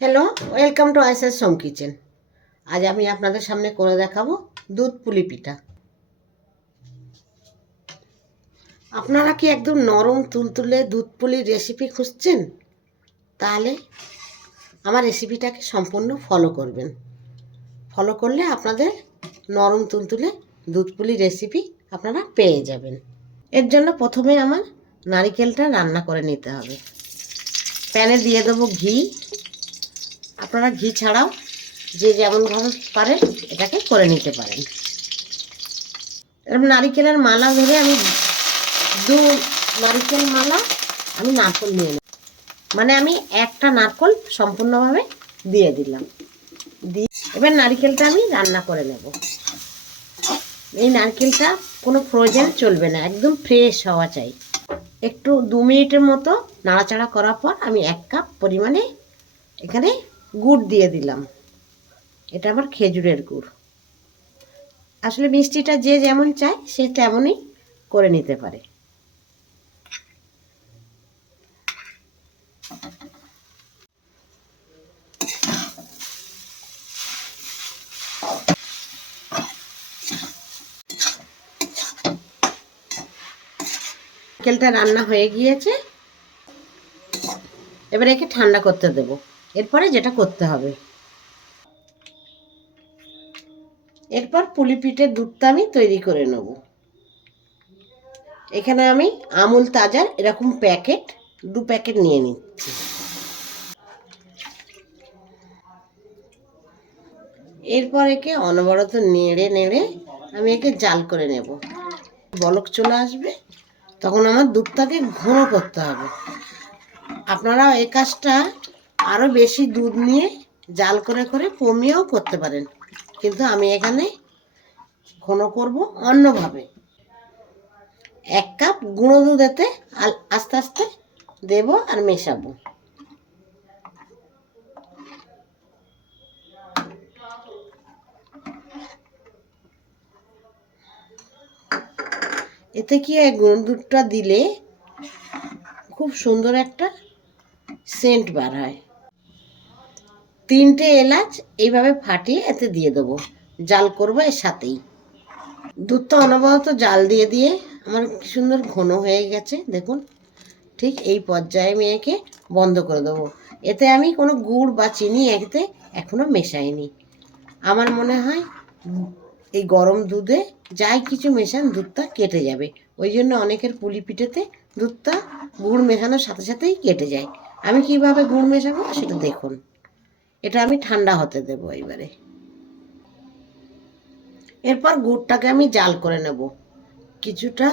Hello welcome to আইসার সোম kitchen আজ আমি আপনাদের সামনে করে দেখাবো দুধ পুলি পিঠা। আপনারা কি একদম নরম তুলতুলে দুধ পুলির রেসিপি খুঁজছেন? তাহলে আমার রেসিপিটাকে সম্পূর্ণ ফলো করবেন। ফলো করলে আপনাদের নরম তুলতুলে দুধ পুলি রেসিপি আপনারা পেয়ে যাবেন। এর জন্য প্রথমে আমার নারিকেলটা রান্না করে নিতে হবে। প্যানে দিয়ে দেবো ঘি আপনারা ঘি ছাড়াও যে যেমনভাবে পারেন, এটাকে করে নিতে পারেন। এরকম নারিকেলের মালা ধরে আমি দু নারিকেল মালা আমি নারকল নিয়ে নিই মানে আমি একটা নারকল সম্পূর্ণভাবে দিয়ে দিলাম। দিয়ে এবার নারিকেলটা আমি রান্না করে নেব। এই নারকেলটা কোনো ফ্রোজেন চলবে না, একদম ফ্রেশ হওয়া চাই। একটু দু মিনিটের মতো নাড়াচাড়া করার পর আমি এক কাপ পরিমাণে এখানে গুড় দিয়ে দিলাম। এটা আমার খেজুরের গুড়। আসলে মিষ্টিটা যে যেমন চায়, সে তেমনই করে নিতে পারে। নারকেলটা রান্না হয়ে গিয়েছে। এবার একে ঠান্ডা করতে দেব। এরপরে যেটা করতে হবে। এরপর পুলি পিঠের দুধটা আমি তৈরি করে নেব। এখানে আমি আমুল তাজার এরকম প্যাকেট, দু প্যাকেট নিয়ে নিচ্ছি। এরপর একে অনবরত নেড়ে নেড়ে আমি একে জাল করে নেব। বলক চলে আসবে, তখন আমার দুধটাকে ঘন করতে হবে। আপনারা এই কাজটা আরও বেশি দুধ নিয়ে জাল করে করে কমিয়েও করতে পারেন। কিন্তু আমি এখানে ঘন করব অন্যভাবে। এক কাপ গুঁড়ো দুধ এতে আস্তে আস্তে দেব আর মেশাবো। এতে কি হয়, গুঁড়ো দুধটা দিলে খুব সুন্দর একটা সেন্ট বার হয়। তিনটে এলাচ এইভাবে ফাটিয়ে এতে দিয়ে দেবো। জাল করব এর সাথেই। দুধটা অনবরত জাল দিয়ে দিয়ে আমার কি সুন্দর ঘন হয়ে গেছে, দেখুন। ঠিক এই পর্যায়ে আমি বন্ধ করে দেবো। এতে আমি কোনো গুড় বা চিনি এতে এখনও মেশাইনি। আমার মনে হয় এই গরম দুধে যাই কিছু মেশান দুধটা কেটে যাবে। ওই জন্য অনেকের পুলি পিঠেতে দুধটা গুড় মেশানোর সাথে সাথেই কেটে যায়। আমি কীভাবে গুড় মেশাবো সেটা দেখুন। এটা আমি ঠান্ডা হতে দেব এবারে এরপর গুড়টাকে আমি জাল করে নেব। কিছুটা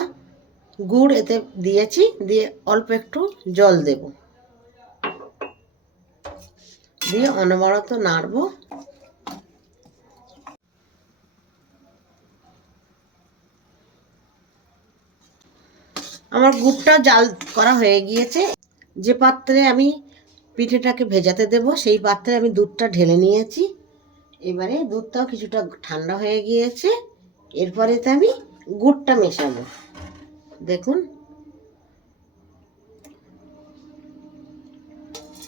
গুড় এতে দিয়েছি, দিয়ে অল্প একটু জল দেব। দিয়ে অনবরত নাড়বো। আমার গুড়টা জাল করা হয়ে গিয়েছে। যে পাত্রে আমি পিঠেটাকে ভেজাতে দেব। সেই পাত্রে আমি দুধটা ঢেলে নিয়েছি। এবারে দুধটাও কিছুটা ঠান্ডা হয়ে গিয়েছে। এরপরে তো আমি গুড়টা মেশাবো। দেখুন।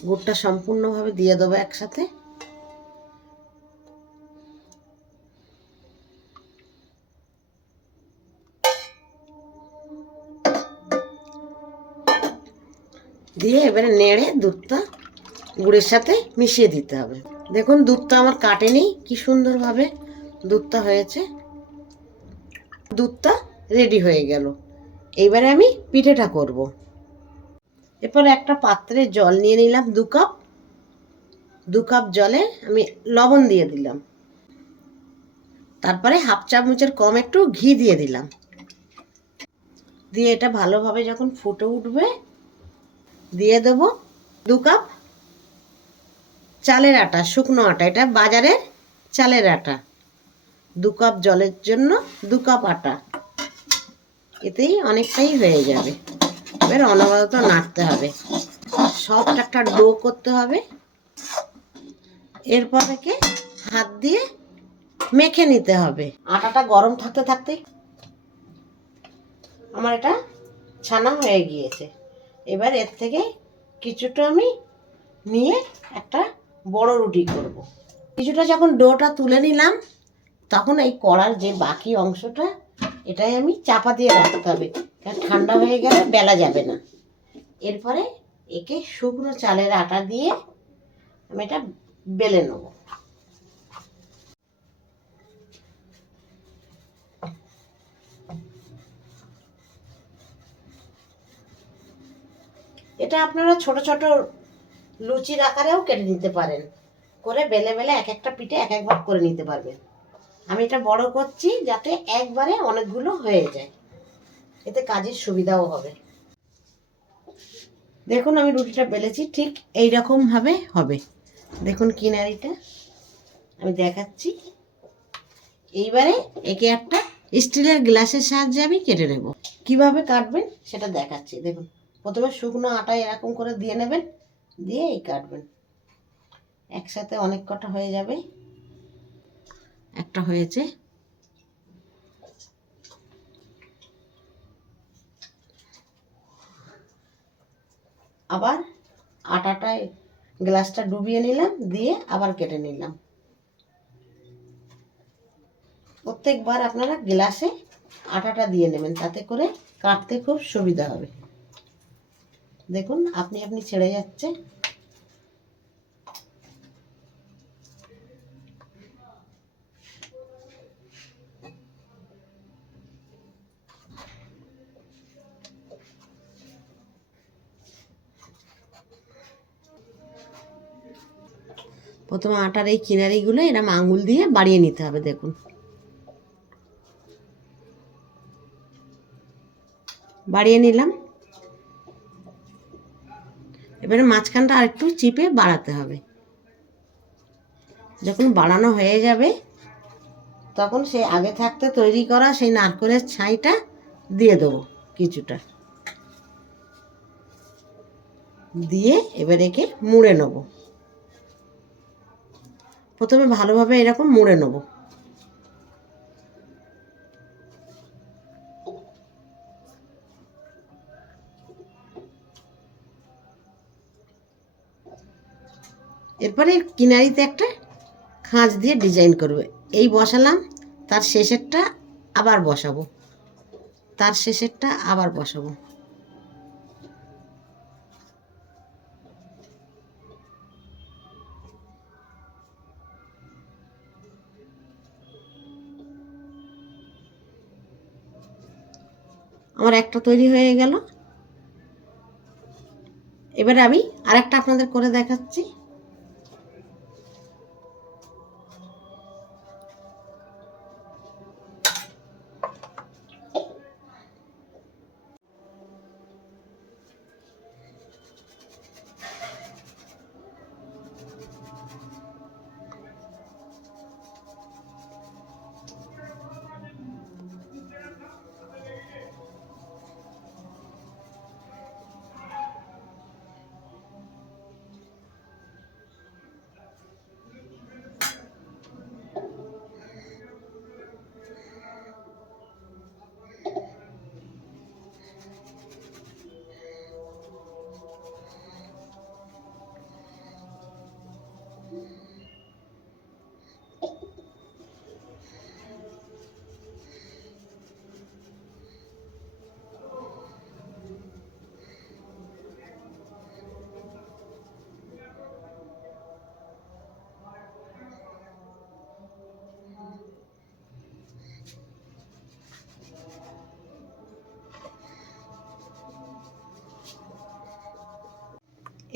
গুড়টা সম্পূর্ণভাবে দিয়ে দেবো একসাথে। দিয়ে এবারে নেড়ে দুধটা গুড়ের সাথে মিশিয়ে দিতে হবে। দেখুন, দুধটা আমার কাটেনি, কি সুন্দরভাবে দুধটা হয়েছে। দুধটা রেডি হয়ে গেল। এইবারে আমি পিঠেটা করব। এরপর একটা পাত্রে জল নিয়ে নিলাম, দু কাপ। দু কাপ জলে আমি লবণ দিয়ে দিলাম। তারপরে হাফ চামচের কম একটু ঘি দিয়ে দিলাম। দিয়ে এটা ভালোভাবে যখন ফুটে উঠবে, দিয়ে দেব দু কাপ চালের আটা, শুকনো আটা। এটা বাজারের চালের আটা। দু কাপ জলের জন্য দু কাপ আটা। এতেই অনেকটাই হয়ে যাবে। এবার অনবরত নাড়তে হবে। সফট একটা ডো করতে হবে। এরপর থেকে হাত দিয়ে মেখে নিতে হবে। আটাটা গরম থাকতে থাকতে আমার এটা ছানা হয়ে গিয়েছে। এবার এর থেকে কিছুটা আমি নিয়ে একটা বড় রুটি করব। কিছুটা যখন ডোটা তুলে নিলাম, তখন এই কড়ার যে বাকি অংশটা, এটাই আমি চাপা দিয়ে রাখতে হবে। কারণ ঠান্ডা হয়ে গেলে বেলা যাবে না। এরপরে একে শুকনো চালের আটা দিয়ে আমি এটা বেলে নেব। এটা আপনারা ছোট ছোট লুচির আকারেও কেটে নিতে পারেন। করে বেলে বেলে এক একটা পিঠে এক এক ভাগ করে নিতে পারবেন। আমি এটা বড় করছি যাতে একবারে অনেকগুলো হয়ে যায়। এতে কাজের সুবিধাও হবে। দেখুন আমি রুটিটা বেলেছি, ঠিক এই ভাবে হবে। দেখুন কিনারিটা। আমি দেখাচ্ছি। এইবারে একে একটা স্টিলের গ্লাসের সাহায্যে আমি কেটে নেব। কীভাবে কাটবেন সেটা দেখাচ্ছি। দেখুন, প্রথমে শুকনো আটা এরকম করে দিয়ে নেবেন। দিয়ে এই কাটবেন। একসাথে অনেক কটা হয়ে যাবে। একটা হয়েছে। আবার আটাটায় গ্লাসটা ডুবিয়ে নিলাম, দিয়ে আবার কেটে নিলাম। প্রত্যেকবার আপনারা গ্লাসে আটাটা দিয়ে নেবেন, তাতে করে কাটতে খুব সুবিধা হবে। দেখুন, আপনি আপনি ছেড়ে যাচ্ছে প্রথমে আটার এই কিনারিগুলো এরম আঙুল দিয়ে বাড়িয়ে নিতে হবে, দেখুন। বাড়িয়ে নিলাম। এবারে মাঝখানটা আরেকটু চিপে বাড়াতে হবে। যখন বাড়ানো হয়ে যাবে, তখন সেই আগে থাকতে তৈরি করা সেই নারকেলের ছাইটা দিয়ে দেবো কিছুটা। দিয়ে এবার একে মুড়ে নেব। প্রথমে ভালোভাবে এরকম মুড়ে নেব। এরপরে কিনারিতে একটা খাঁজ দিয়ে ডিজাইন করবে। এই বসালাম, তার শেষেরটা আবার বসাবো। তার শেষেরটা আবার বসাবো। আমার একটা তৈরি হয়ে গেল। এবারে আমি আরেকটা আপনাদের করে দেখাচ্ছি।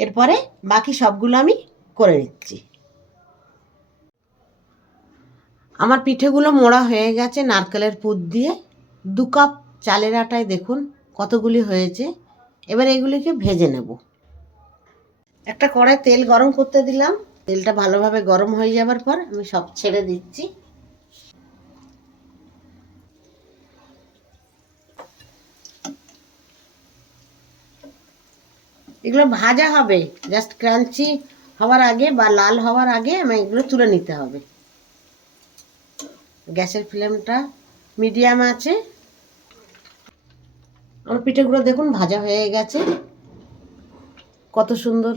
এরপরে বাকি সবগুলো আমি করে নিচ্ছি। আমার পিঠেগুলো মোড়া হয়ে গেছে নারকেলের পুর দিয়ে। দু কাপ চালের আটায় দেখুন কতগুলি হয়েছে। এবার এগুলিকে ভেজে নেব। একটা কড়াই তেল গরম করতে দিলাম। তেলটা ভালোভাবে গরম হয়ে যাবার পর আমি সব ছেড়ে দিচ্ছি। এগুলো ভাজা হবে। জাস্ট ক্রাঞ্চি হওয়ার আগে বা লাল হওয়ার আগে আমি এগুলো তুলে নিতে হবে। গ্যাসের ফ্লেমটা মিডিয়াম আছে। আমার পিঠেগুলো দেখুন ভাজা হয়ে গেছে। কত সুন্দর।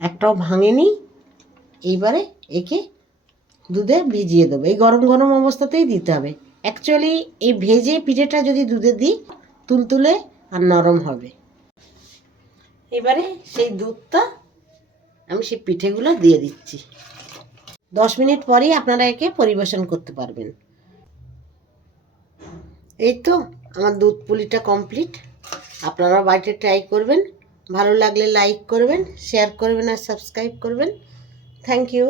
একটাও ভাঙেনি। এইবারে একে দুধে ভিজিয়ে দেবো। এই গরম গরম অবস্থাতেই দিতে হবে। অ্যাকচুয়ালি এই ভেজে পিঠেটা যদি দুধে দিই, তুলতুলে আর নরম হবে। এবারে সেই দুধটা আমি সেই পিঠেগুলো দিয়ে দিচ্ছি। দশ মিনিট পরেই আপনারা একে পরিবেশন করতে পারবেন। এই তো আমার দুধ পুলিটা কমপ্লিট। আপনারা বাড়িতে ট্রাই করবেন। ভালো লাগলে লাইক করবেন, শেয়ার করবেন আর সাবস্ক্রাইব করবেন। Thank you.